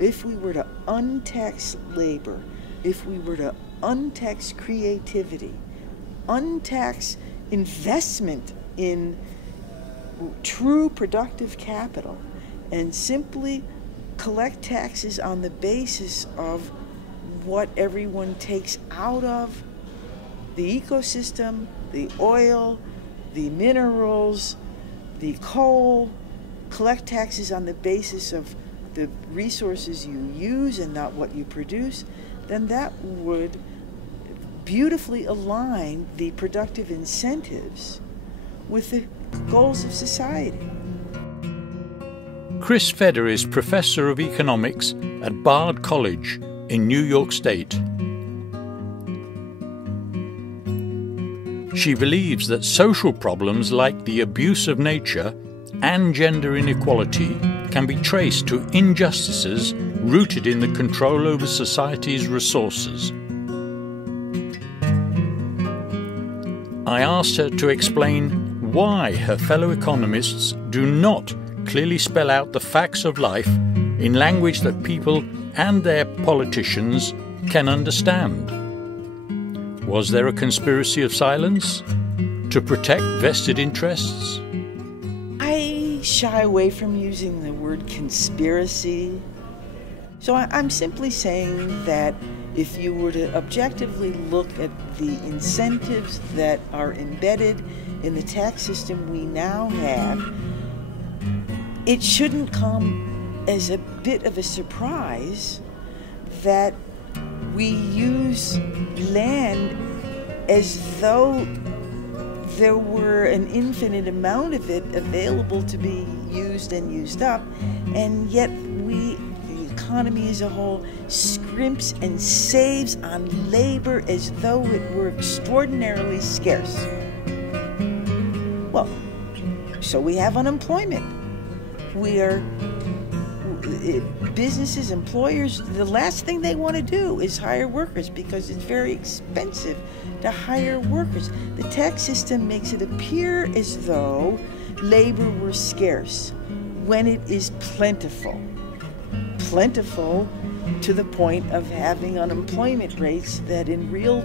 if we were to untax labor, if we were to untax creativity, untax investment in true productive capital, and simply collect taxes on the basis of what everyone takes out of the ecosystem, the oil, the minerals, the coal, collect taxes on the basis of the resources you use and not what you produce, then that would beautifully align the productive incentives with the goals of society. Kris Feder is Professor of Economics at Bard College in New York State. She believes that social problems like the abuse of nature and gender inequality can be traced to injustices rooted in the control over society's resources. I asked her to explain why her fellow economists do not clearly spell out the facts of life in language that people and their politicians can understand. Was there a conspiracy of silence to protect vested interests? I shy away from using the word conspiracy. So I'm simply saying that if you were to objectively look at the incentives that are embedded in the tax system we now have, it shouldn't come as a bit of a surprise that we use land as though there were an infinite amount of it available to be used and used up, and yet the economy as a whole scrimps and saves on labor as though it were extraordinarily scarce. Well, so we have unemployment. Businesses, employers, the last thing they want to do is hire workers because it's very expensive to hire workers. The tax system makes it appear as though labor were scarce when it is plentiful. Plentiful to the point of having unemployment rates that in real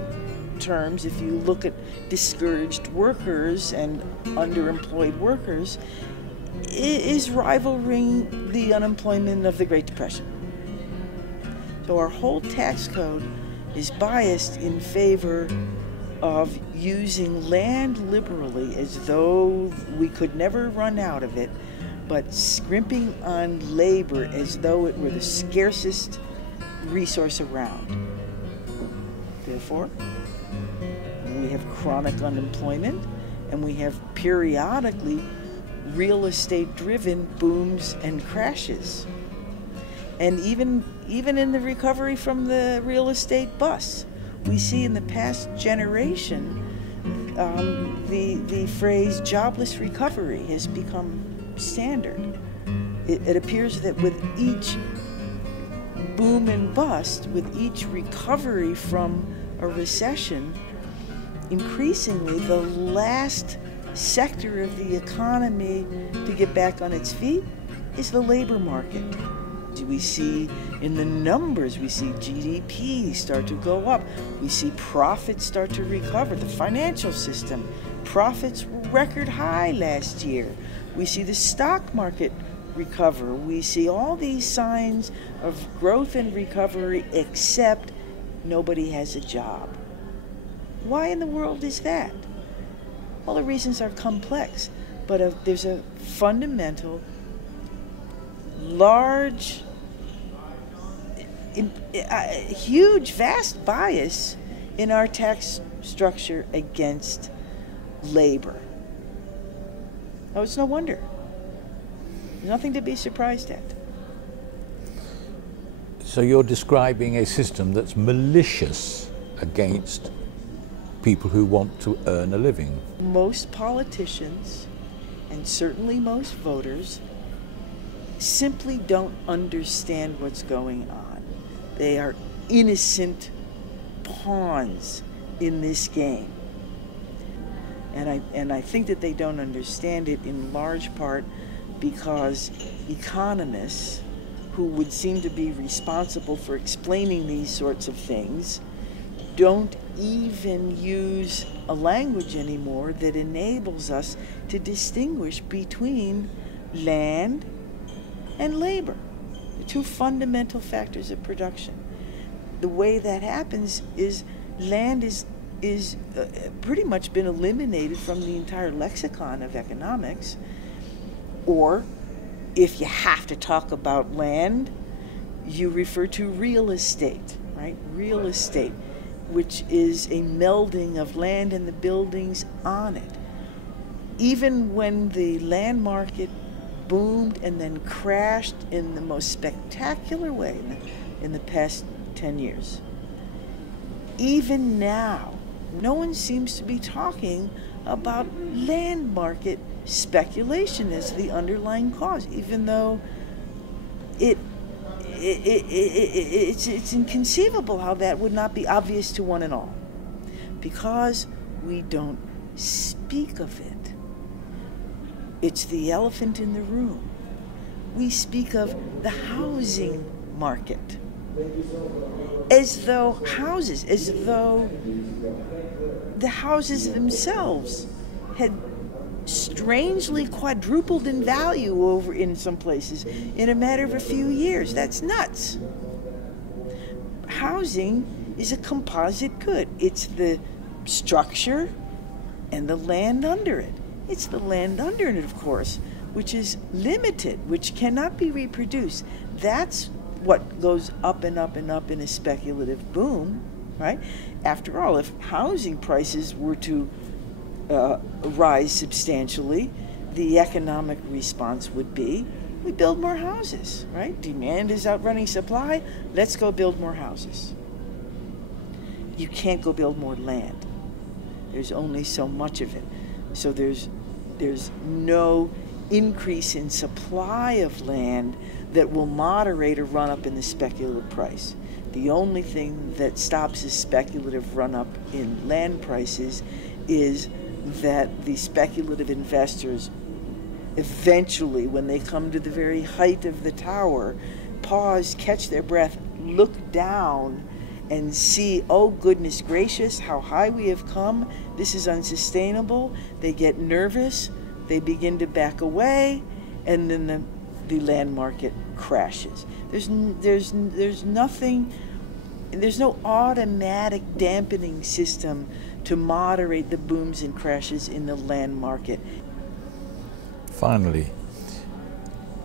terms, if you look at discouraged workers and underemployed workers, is rivaling the unemployment of the Great Depression. So our whole tax code is biased in favor of using land liberally as though we could never run out of it, but scrimping on labor as though it were the scarcest resource around. Therefore, we have chronic unemployment, and we have periodically real estate-driven booms and crashes. And even in the recovery from the real estate bust, we see in the past generation the phrase jobless recovery has become standard. It appears that with each boom and bust, with each recovery from a recession, increasingly the last sector of the economy to get back on its feet is the labor market. We see in the numbers, we see GDP start to go up. We see profits start to recover. The financial system, profits were record high last year. We see the stock market recover. We see all these signs of growth and recovery, except nobody has a job. Why in the world is that? Well, the reasons are complex, but there's a fundamental, large, huge, vast bias in our tax structure against labor. Oh, it's no wonder. Nothing to be surprised at. So you're describing a system that's malicious against people who want to earn a living. Most politicians, and certainly most voters, simply don't understand what's going on. They are innocent pawns in this game. And I think that they don't understand it in large part because economists who would seem to be responsible for explaining these sorts of things, don't even use a language anymore that enables us to distinguish between land and labor, the two fundamental factors of production. The way that happens is land is pretty much been eliminated from the entire lexicon of economics. Or if you have to talk about land, you refer to real estate, right? Real estate, which is a melding of land and the buildings on it. Even when the land market boomed and then crashed in the most spectacular way in the past 10 years, even now, no one seems to be talking about land market speculation as the underlying cause, even though it's inconceivable how that would not be obvious to one and all, because we don't speak of it. It's the elephant in the room. We speak of the housing market as though the houses themselves had strangely quadrupled in value over in some places in a matter of a few years. That's nuts. Housing is a composite good. It's the structure and the land under it. It's the land under it, of course, which is limited, which cannot be reproduced. That's what goes up and up and up in a speculative boom, right? After all, if housing prices were to rise substantially, the economic response would be, we build more houses, right? Demand is outrunning supply, let's go build more houses. You can't go build more land. There's only so much of it. So there's no increase in supply of land that will moderate a run-up in the speculative price. The only thing that stops a speculative run-up in land prices is that the speculative investors eventually, when they come to the very height of the tower, pause, catch their breath, look down, and see, oh goodness gracious, how high we have come. This is unsustainable. They get nervous, they begin to back away, and then the land market crashes. There's nothing, there's no automatic dampening system to moderate the booms and crashes in the land market. Finally,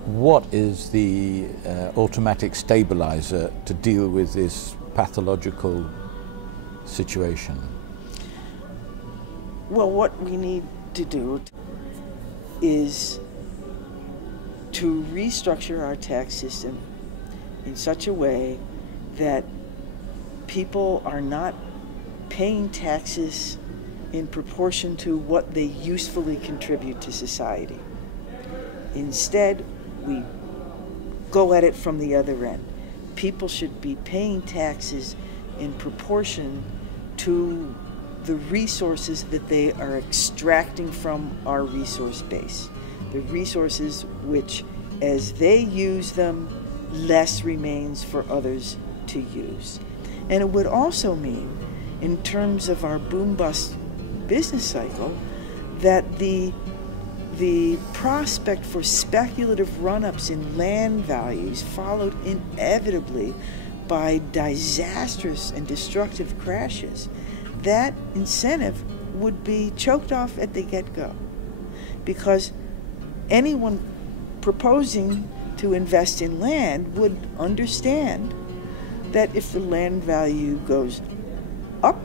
what is the automatic stabilizer to deal with this pathological situation? Well, what we need to do is to restructure our tax system in such a way that people are not paying taxes in proportion to what they usefully contribute to society. Instead, we go at it from the other end. People should be paying taxes in proportion to the resources that they are extracting from our resource base. The resources which, as they use them, less remains for others to use. And it would also mean, in terms of our boom-bust business cycle, that the prospect for speculative run-ups in land values followed inevitably by disastrous and destructive crashes, that incentive would be choked off at the get-go. Because anyone proposing to invest in land would understand that if the land value goes up,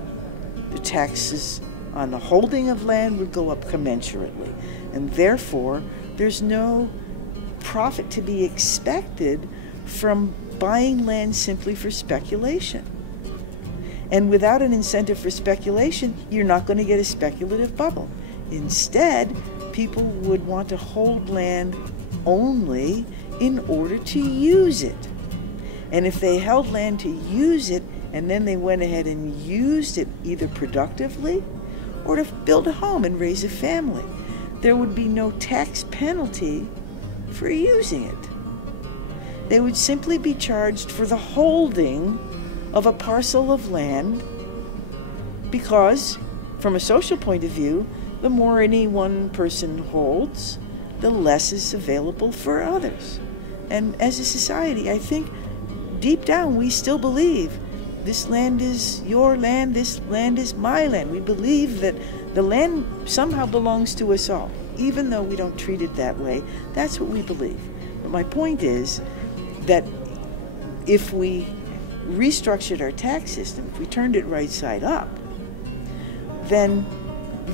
the taxes on the holding of land would go up commensurately. And therefore, there's no profit to be expected from buying land simply for speculation. And without an incentive for speculation, you're not going to get a speculative bubble. Instead, people would want to hold land only in order to use it. And if they held land to use it, and then they went ahead and used it either productively or to build a home and raise a family, there would be no tax penalty for using it. They would simply be charged for the holding of a parcel of land because, from a social point of view, the more any one person holds, the less is available for others. And as a society, I think deep down we still believe this land is your land, this land is my land. We believe that the land somehow belongs to us all, even though we don't treat it that way. That's what we believe. But my point is that if we restructured our tax system, if we turned it right side up, then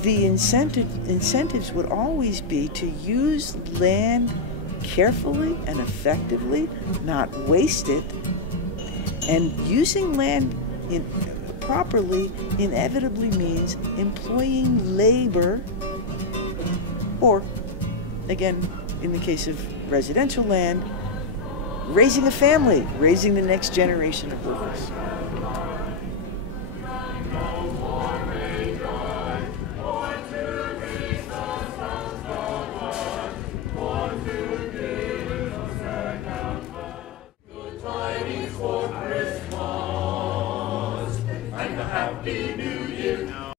the incentives would always be to use land carefully and effectively, not waste it. And using land properly inevitably means employing labor, or, again, in the case of residential land, raising a family, raising the next generation of workers. Happy New Year.